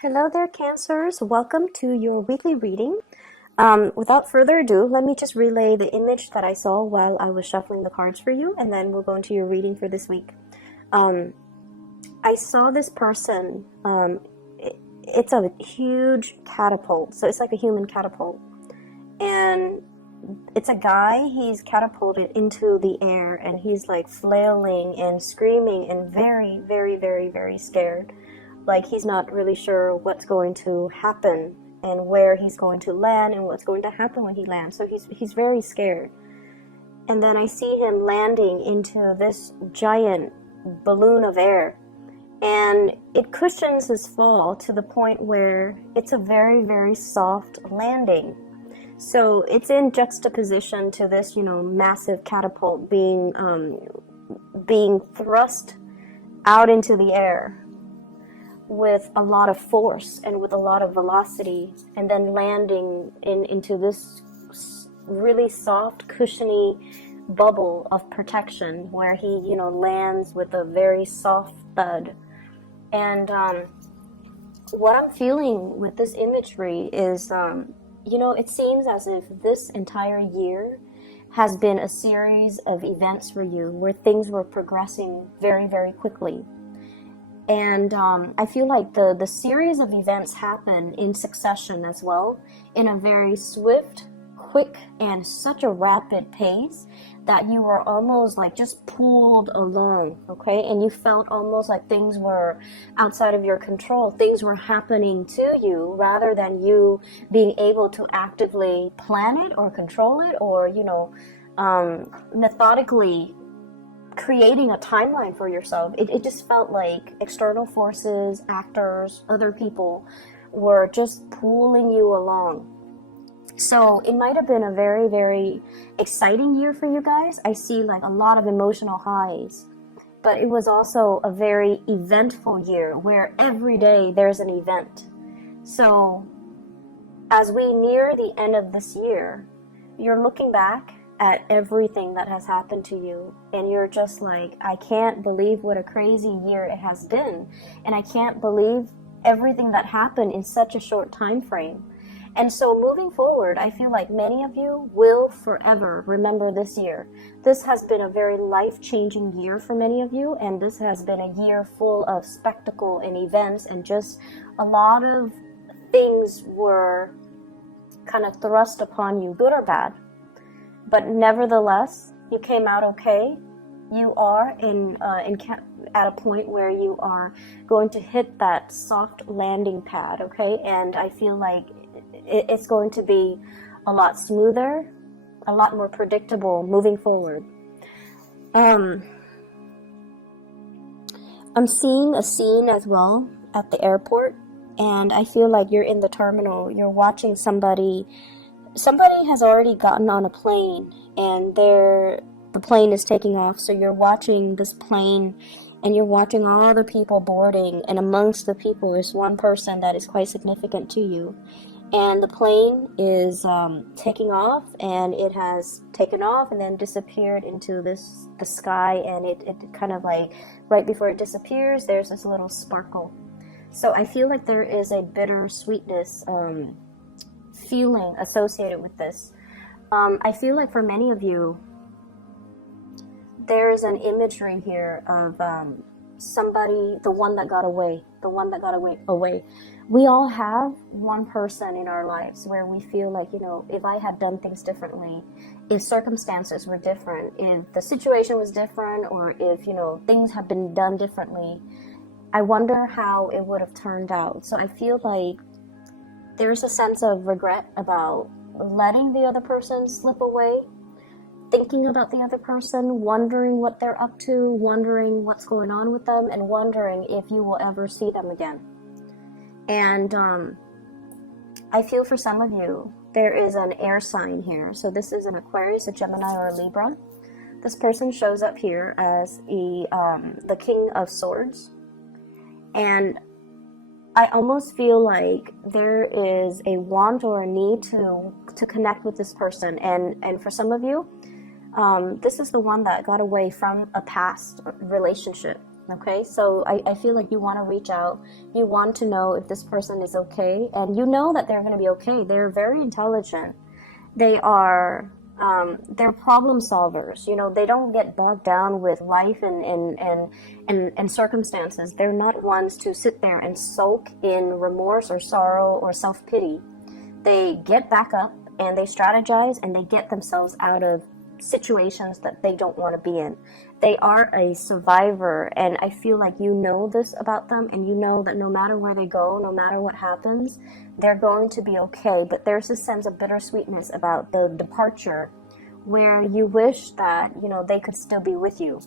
Hello there, Cancers. Welcome to your weekly reading. Without further ado, let me just relay the image that I saw while I was shuffling the cards for you, and then we'll go into your reading for this week. I saw this person. It's a huge catapult, so it's like a human catapult. And it's a guy, he's catapulted into the air, and he's like flailing and screaming and very, very, very, very scared. Like he's not really sure what's going to happen and where he's going to land and what's going to happen when he lands. So he's very scared. And then I see him landing into this giant balloon of air. And it cushions his fall to the point where it's a very, very soft landing. So it's in juxtaposition to this, massive catapult being thrust out into the air with a lot of force and with a lot of velocity, and then landing into this really soft, cushiony bubble of protection where he, lands with a very soft thud. And what I'm feeling with this imagery is, it seems as if this entire year has been a series of events for you where things were progressing very, very quickly. And I feel like the series of events happen in succession as well, in a very swift, quick, and such a rapid pace that you were almost like just pulled along, okay? And you felt almost like things were outside of your control. Things were happening to you rather than you being able to actively plan it or control it or, methodically creating a timeline for yourself. It just felt like external forces, actors, other people were just pulling you along. So it might have been a very, very exciting year for you guys. I see like a lot of emotional highs, but it was also a very eventful year where every day there's an event. So as we near the end of this year, you're looking back at everything that has happened to you, and you're just like, I can't believe what a crazy year it has been, and I can't believe everything that happened in such a short time frame. And so moving forward, I feel like many of you will forever remember this year. This has been a very life-changing year for many of you, and this has been a year full of spectacle and events, and just a lot of things were kind of thrust upon you, good or bad. But nevertheless, you came out okay. You are at a point where you are going to hit that soft landing pad, okay? And I feel like it's going to be a lot smoother, a lot more predictable moving forward. I'm seeing a scene as well at the airport, and I feel like you're in the terminal. You're watching somebody has already gotten on a plane, and the plane is taking off. So you're watching this plane, and you're watching all the people boarding, and amongst the people is one person that is quite significant to you. And the plane is taking off, and it has taken off and then disappeared into the sky, and it kind of like, right before it disappears, there's this little sparkle. So I feel like there is a bittersweetness feeling associated with this. I feel like for many of you, there is an imagery here of somebody, the one that got away. We all have one person in our lives where we feel like, if I had done things differently, if circumstances were different, if the situation was different, or if, things had been done differently, I wonder how it would have turned out. So I feel like there's a sense of regret about letting the other person slip away, thinking about the other person, wondering what they're up to, wondering what's going on with them, and wondering if you will ever see them again. And I feel for some of you, there is an air sign here. So this is an Aquarius, a Gemini, or a Libra. This person shows up here as the King of Swords. And I almost feel like there is a want or a need to connect with this person. And for some of you, this is the one that got away from a past relationship. Okay, so I feel like you want to reach out. You want to know if this person is okay, and you know that they're going to be okay. They're very intelligent. They are, they're problem solvers. You know, they don't get bogged down with life and circumstances. They're not ones to sit there and sulk in remorse or sorrow or self-pity. They get back up and they strategize and they get themselves out of situations that they don't want to be in. They are a survivor, and I feel like you know this about them, and you know that no matter where they go, no matter what happens, they're going to be okay. But there's this sense of bittersweetness about the departure where you wish that, you know, they could still be with you.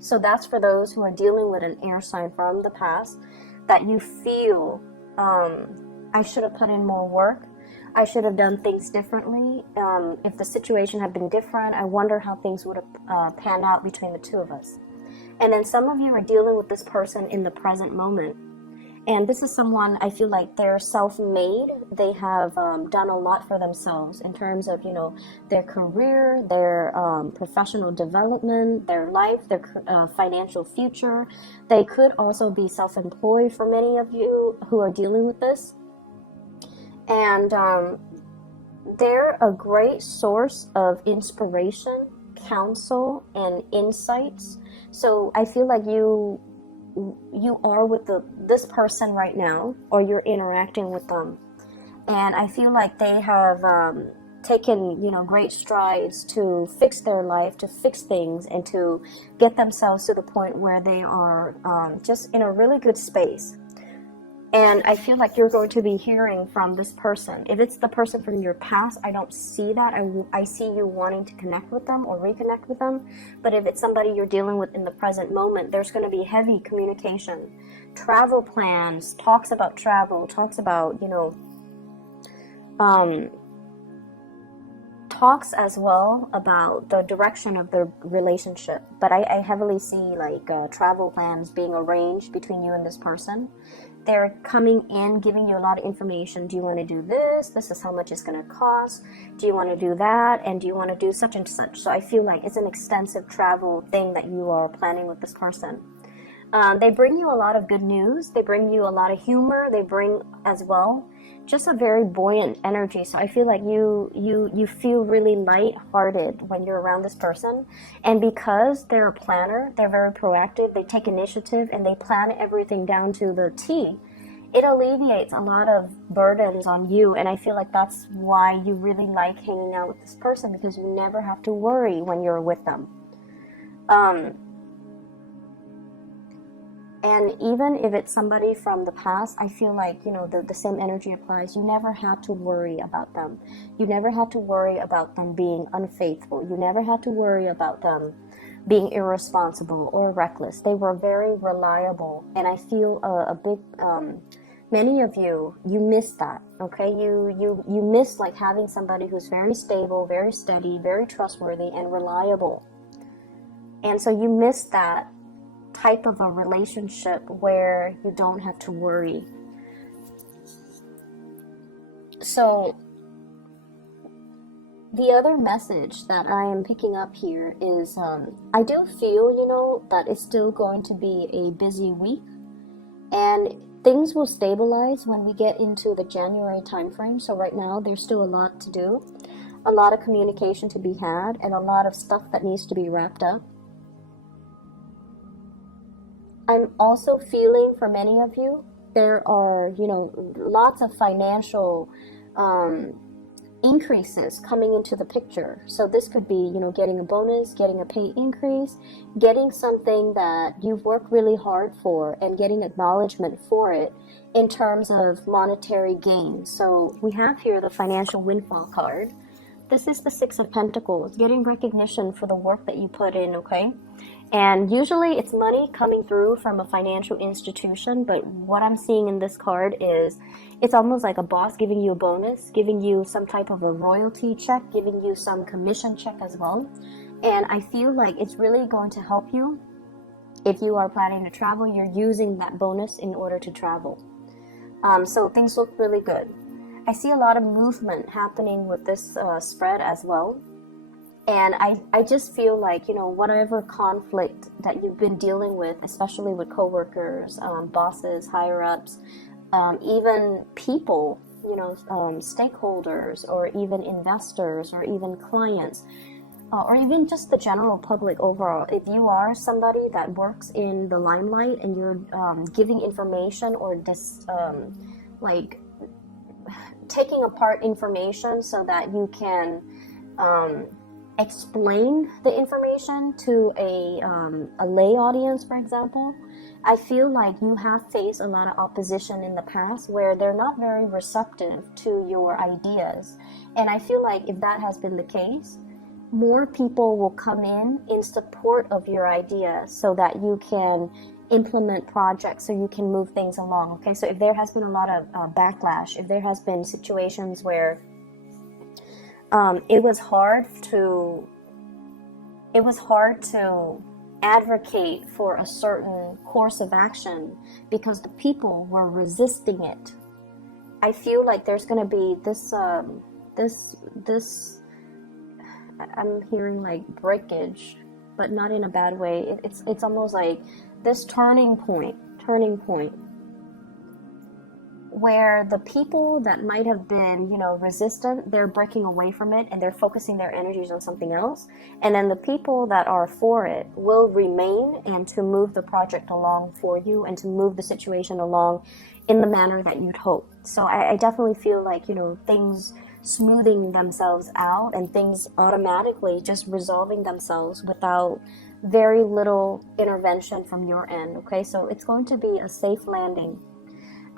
So that's for those who are dealing with an air sign from the past, that you feel, I should have put in more work. I should have done things differently. If the situation had been different, I wonder how things would have panned out between the two of us. And then some of you are dealing with this person in the present moment. And this is someone, I feel like they're self-made. They have done a lot for themselves in terms of, you know, their career, their professional development, their life, their financial future. They could also be self-employed for many of you who are dealing with this. And they're a great source of inspiration, counsel, and insights. So I feel like you are with this person right now, or you're interacting with them. And I feel like they have taken, you know, great strides to fix their life, to fix things, and to get themselves to the point where they are just in a really good space. And I feel like you're going to be hearing from this person. If it's the person from your past, I don't see that. I see you wanting to connect with them or reconnect with them. But if it's somebody you're dealing with in the present moment, there's going to be heavy communication. Travel plans, talks about travel, talks about, you know, talks as well about the direction of the relationship. But I heavily see like travel plans being arranged between you and this person. They're coming in, giving you a lot of information. Do you want to do this? This is how much it's going to cost. Do you want to do that? And do you want to do such and such? So I feel like it's an extensive travel thing that you are planning with this person. They bring you a lot of good news. They bring you a lot of humor. They bring as well just a very buoyant energy. So I feel like you feel really lighthearted when you're around this person. And because they're a planner, they're very proactive, they take initiative, and they plan everything down to the T, it alleviates a lot of burdens on you. And I feel like that's why you really like hanging out with this person, because you never have to worry when you're with them. And even if it's somebody from the past, I feel like, you know, the same energy applies. You never had to worry about them. You never had to worry about them being unfaithful. You never had to worry about them being irresponsible or reckless. They were very reliable. And I feel a big, many of you miss that, okay? You miss like having somebody who's very stable, very steady, very trustworthy, and reliable. And so you miss that type of a relationship where you don't have to worry. So the other message that I am picking up here is I do feel, you know, that it's still going to be a busy week, and things will stabilize when we get into the January timeframe. So right now there's still a lot to do, a lot of communication to be had, and a lot of stuff that needs to be wrapped up. I'm also feeling for many of you, there are, you know, lots of financial increases coming into the picture. So this could be, you know, getting a bonus, getting a pay increase, getting something that you've worked really hard for, and getting acknowledgement for it in terms of monetary gain. So we have here the financial windfall card. This is the Six of Pentacles, getting recognition for the work that you put in, okay? And usually it's money coming through from a financial institution, but what I'm seeing in this card is it's almost like a boss giving you a bonus, giving you some type of a royalty check, giving you some commission check as well. And I feel like it's really going to help you. If you are planning to travel, you're using that bonus in order to travel. So things look really good. I see a lot of movement happening with this spread as well. And I just feel like, you know, whatever conflict that you've been dealing with, especially with coworkers, bosses, higher ups, even people, you know, stakeholders, or even investors, or even clients, or even just the general public overall. If you are somebody that works in the limelight and you're giving information, or like taking apart information so that you can explain the information to a lay audience, for example, I feel like you have faced a lot of opposition in the past where they're not very receptive to your ideas. And I feel like if that has been the case, more people will come in support of your ideas so that you can implement projects, so you can move things along. Okay, so if there has been a lot of backlash, if there has been situations where it was hard to advocate for a certain course of action because the people were resisting it, I feel like there's going to be this I'm hearing like breakage, but not in a bad way. It's almost like this turning point where the people that might have been, you know, resistant, they're breaking away from it and they're focusing their energies on something else. And then the people that are for it will remain and to move the project along for you and to move the situation along in the manner that you'd hope. So I definitely feel like, you know, things smoothing themselves out and things automatically just resolving themselves without very little intervention from your end. Okay, so it's going to be a safe landing.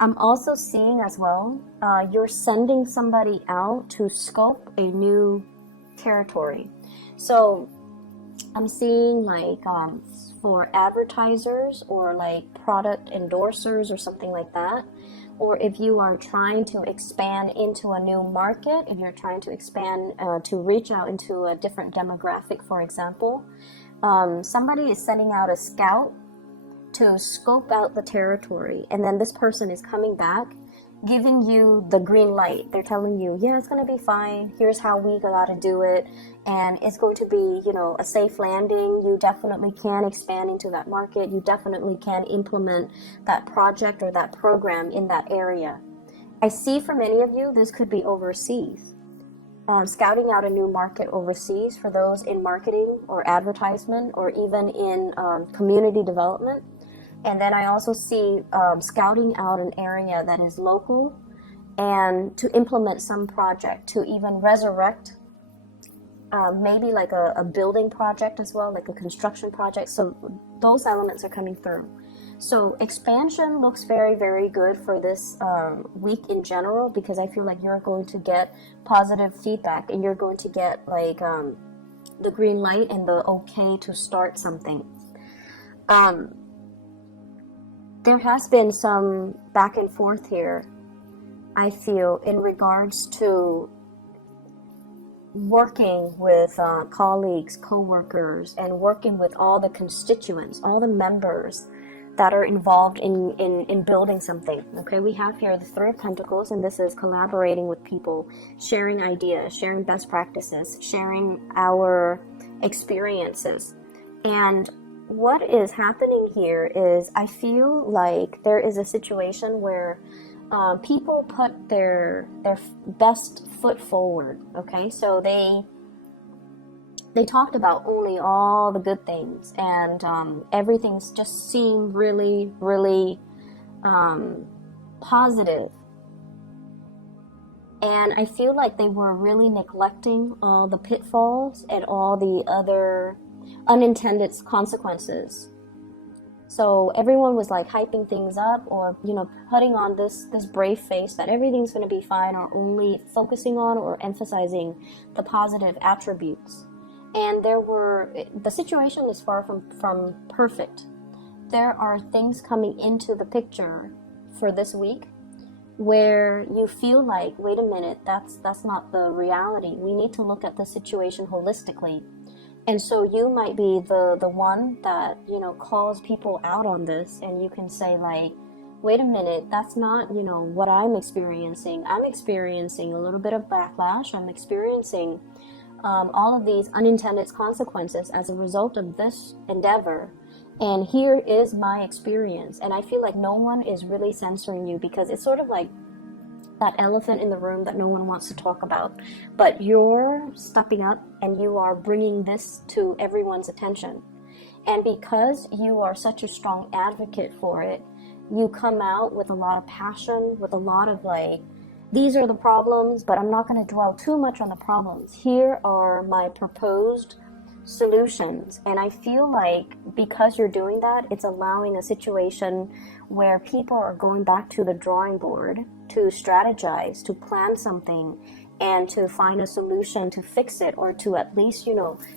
I'm also seeing as well, you're sending somebody out to scope a new territory. So I'm seeing like for advertisers or like product endorsers or something like that, or if you are trying to expand into a new market, if you're trying to expand to reach out into a different demographic, for example, somebody is sending out a scout to scope out the territory, and then this person is coming back giving you the green light. They're telling you, yeah, it's going to be fine, here's how we got to do it, and it's going to be, you know, a safe landing. You definitely can expand into that market, you definitely can implement that project or that program in that area. I see for many of you this could be overseas, scouting out a new market overseas for those in marketing or advertisement or even in community development. And then I also see scouting out an area that is local and to implement some project, to even resurrect maybe like a building project as well, like a construction project. So those elements are coming through. So expansion looks very, very good for this week in general, because I feel like you're going to get positive feedback and you're going to get like the green light and the okay to start something. There has been some back and forth here, I feel, in regards to working with colleagues, co-workers, and working with all the constituents, all the members that are involved in building something. Okay, we have here the Three of Pentacles, and this is collaborating with people, sharing ideas, sharing best practices, sharing our experiences. And what is happening here is I feel like there is a situation where people put their best foot forward. Okay, so they talked about only all the good things, and everything's just seemed really, really positive. And I feel like they were really neglecting all the pitfalls and all the other unintended consequences. So everyone was like hyping things up, or, you know, putting on this brave face that everything's going to be fine, or only focusing on or emphasizing the positive attributes. And the situation is far from perfect. There are things coming into the picture for this week where you feel like, wait a minute, that's not the reality. We need to look at the situation holistically. And so you might be the one that, you know, calls people out on this, and you can say like, wait a minute, that's not, you know, what I'm experiencing. I'm experiencing a little bit of backlash. I'm experiencing all of these unintended consequences as a result of this endeavor. And here is my experience. And I feel like no one is really censoring you, because it's sort of like that elephant in the room that no one wants to talk about. But you're stepping up and you are bringing this to everyone's attention. And because you are such a strong advocate for it, you come out with a lot of passion, with a lot of like, these are the problems, but I'm not going to dwell too much on the problems. Here are my proposed solutions. And I feel like because you're doing that, it's allowing a situation where people are going back to the drawing board to strategize, to plan something, and to find a solution to fix it, or to at least,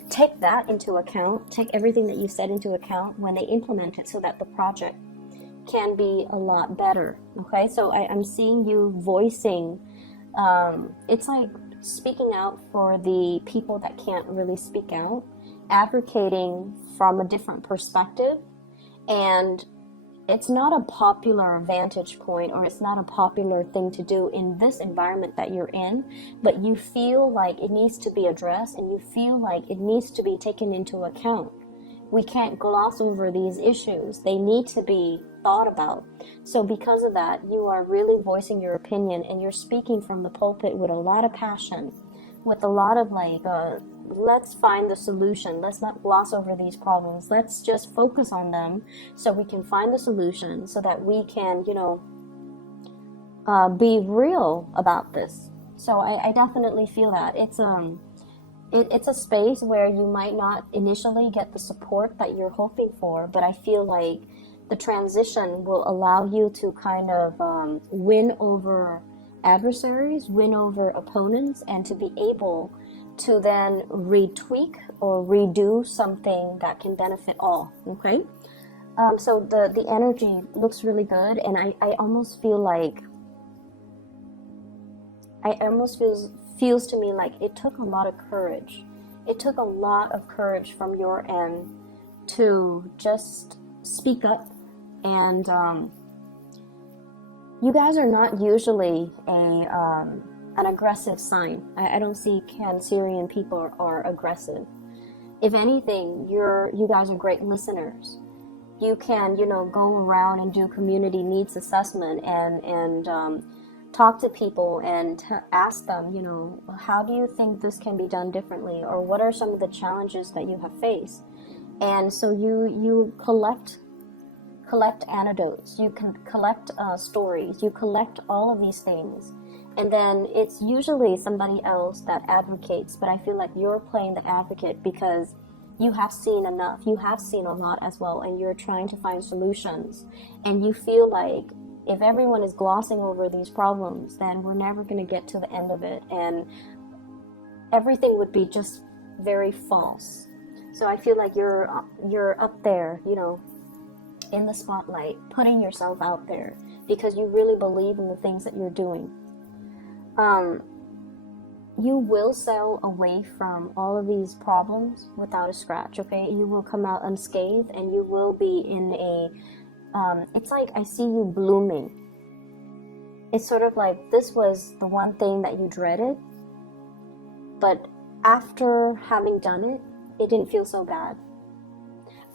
take that into account, take everything that you said into account when they implement it, so that the project can be a lot better. Okay, so I'm seeing you voicing, it's like speaking out for the people that can't really speak out, advocating from a different perspective. And it's not a popular vantage point, or it's not a popular thing to do in this environment that you're in, but you feel like it needs to be addressed, and you feel like it needs to be taken into account. We can't gloss over these issues. They need to be thought about. So because of that, you are really voicing your opinion, and you're speaking from the pulpit with a lot of passion, with a lot of like, let's find the solution. Let's not gloss over these problems. Let's just focus on them so we can find the solution, so that we can, be real about this. So I definitely feel that it's a space where you might not initially get the support that you're hoping for, but I feel like the transition will allow you to kind of win over adversaries, win over opponents, and to be able to then retweak or redo something that can benefit all. Okay, so the energy looks really good, and I almost feel like feels to me like it took a lot of courage. It took a lot of courage from your end to just speak up. And you guys are not usually an aggressive sign. I don't see Cancerian people are aggressive. If anything, you guys are great listeners. You can, go around and do community needs assessment and talk to people and ask them, how do you think this can be done differently? Or what are some of the challenges that you have faced? And so you collect anecdotes, you can collect stories, you collect all of these things. And then it's usually somebody else that advocates, but I feel like you're playing the advocate because you have seen enough, you have seen a lot as well, and you're trying to find solutions. And you feel like if everyone is glossing over these problems, then we're never going to get to the end of it, and everything would be just very false. So I feel like you're up there, in the spotlight, putting yourself out there because you really believe in the things that you're doing. You will sail away from all of these problems without a scratch, okay? You will come out unscathed, and you will be in it's like I see you blooming. It's sort of like this was the one thing that you dreaded, but after having done it, it didn't feel so bad.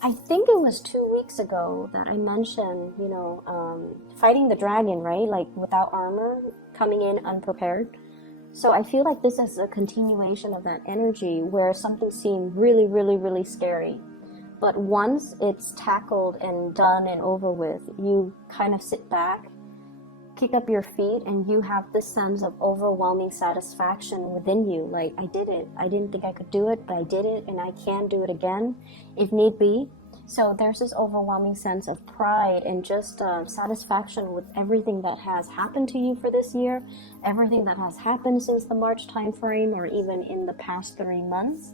I think it was 2 weeks ago that I mentioned, fighting the dragon, right? Like without armor, coming in unprepared. So I feel like this is a continuation of that energy where something seemed really, really, really scary. But once it's tackled and done and over with, you kind of sit back, kick up your feet, and you have this sense of overwhelming satisfaction within you. Like, I did it. I didn't think I could do it, but I did it, and I can do it again if need be. So there's this overwhelming sense of pride and just satisfaction with everything that has happened to you for this year, everything that has happened since the March timeframe, or even in the past 3 months.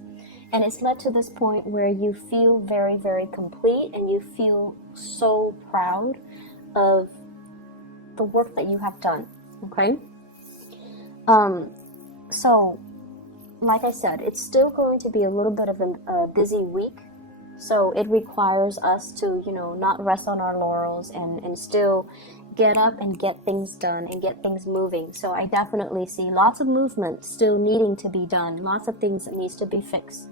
And it's led to this point where you feel very, very complete, and you feel so proud of the work that you have done, okay? So, like I said, it's still going to be a little bit of a busy week. So it requires us to, not rest on our laurels and still get up and get things done and get things moving. So I definitely see lots of movement still needing to be done, lots of things that needs to be fixed.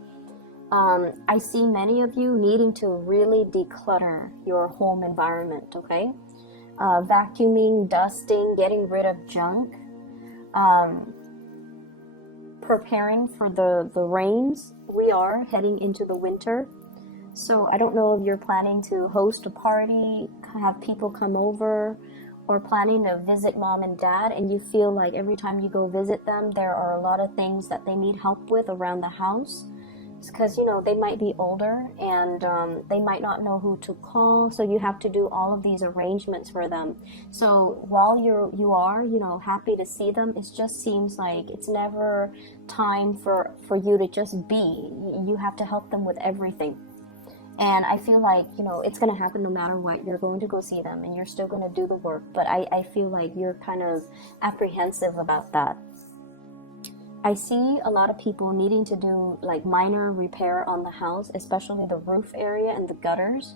I see many of you needing to really declutter your home environment, okay? Vacuuming, dusting, getting rid of junk, preparing for the rains. We are heading into the winter. So I don't know if you're planning to host a party, have people come over, or planning to visit mom and dad, and you feel like every time you go visit them, there are a lot of things that they need help with around the house. Because, you know, they might be older and they might not know who to call, so you have to do all of these arrangements for them. So while you are, you know, happy to see them, it just seems like it's never time for you to just be. You have to help them with everything. And I feel like, you know, it's going to happen no matter what. You're going to go see them and you're still going to do the work. But I feel like you're kind of apprehensive about that. I see a lot of people needing to do like minor repair on the house, especially the roof area and the gutters.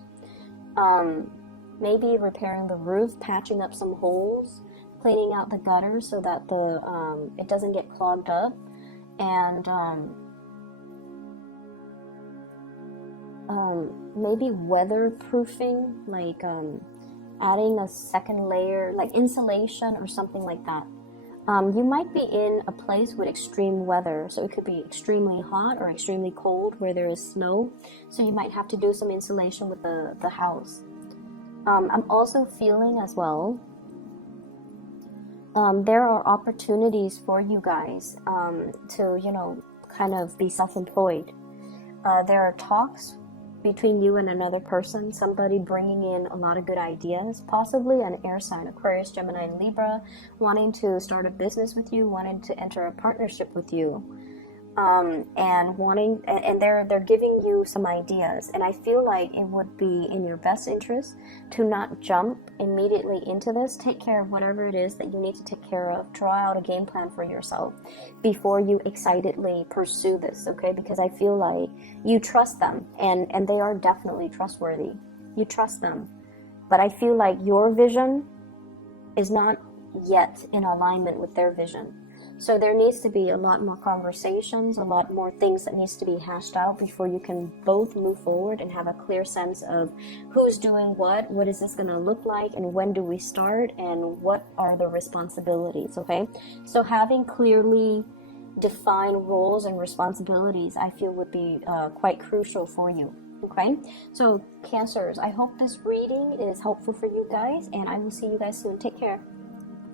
Maybe repairing the roof, patching up some holes, cleaning out the gutters so that it doesn't get clogged up, and maybe weatherproofing, like adding a second layer, like insulation or something like that. You might be in a place with extreme weather, so it could be extremely hot or extremely cold where there is snow, so you might have to do some insulation with the house. I'm also feeling as well, there are opportunities for you guys to, you know, kind of be self-employed. There are talks between you and another person, somebody bringing in a lot of good ideas, possibly an air sign, Aquarius, Gemini, and Libra, wanting to start a business with you, wanting to enter a partnership with you, and they're giving you some ideas. And I feel like it would be in your best interest to not jump immediately into this. Take care of whatever it is that you need to take care of. Draw out a game plan for yourself before you excitedly pursue this, okay? Because I feel like you trust them, and they are definitely trustworthy. You trust them. But I feel like your vision is not yet in alignment with their vision. So there needs to be a lot more conversations, a lot more things that needs to be hashed out before you can both move forward and have a clear sense of who's doing what is this going to look like, and when do we start, and what are the responsibilities, okay? So having clearly defined roles and responsibilities, I feel, would be quite crucial for you. Okay, so Cancers, I hope this reading is helpful for you guys, and I will see you guys soon. Take care.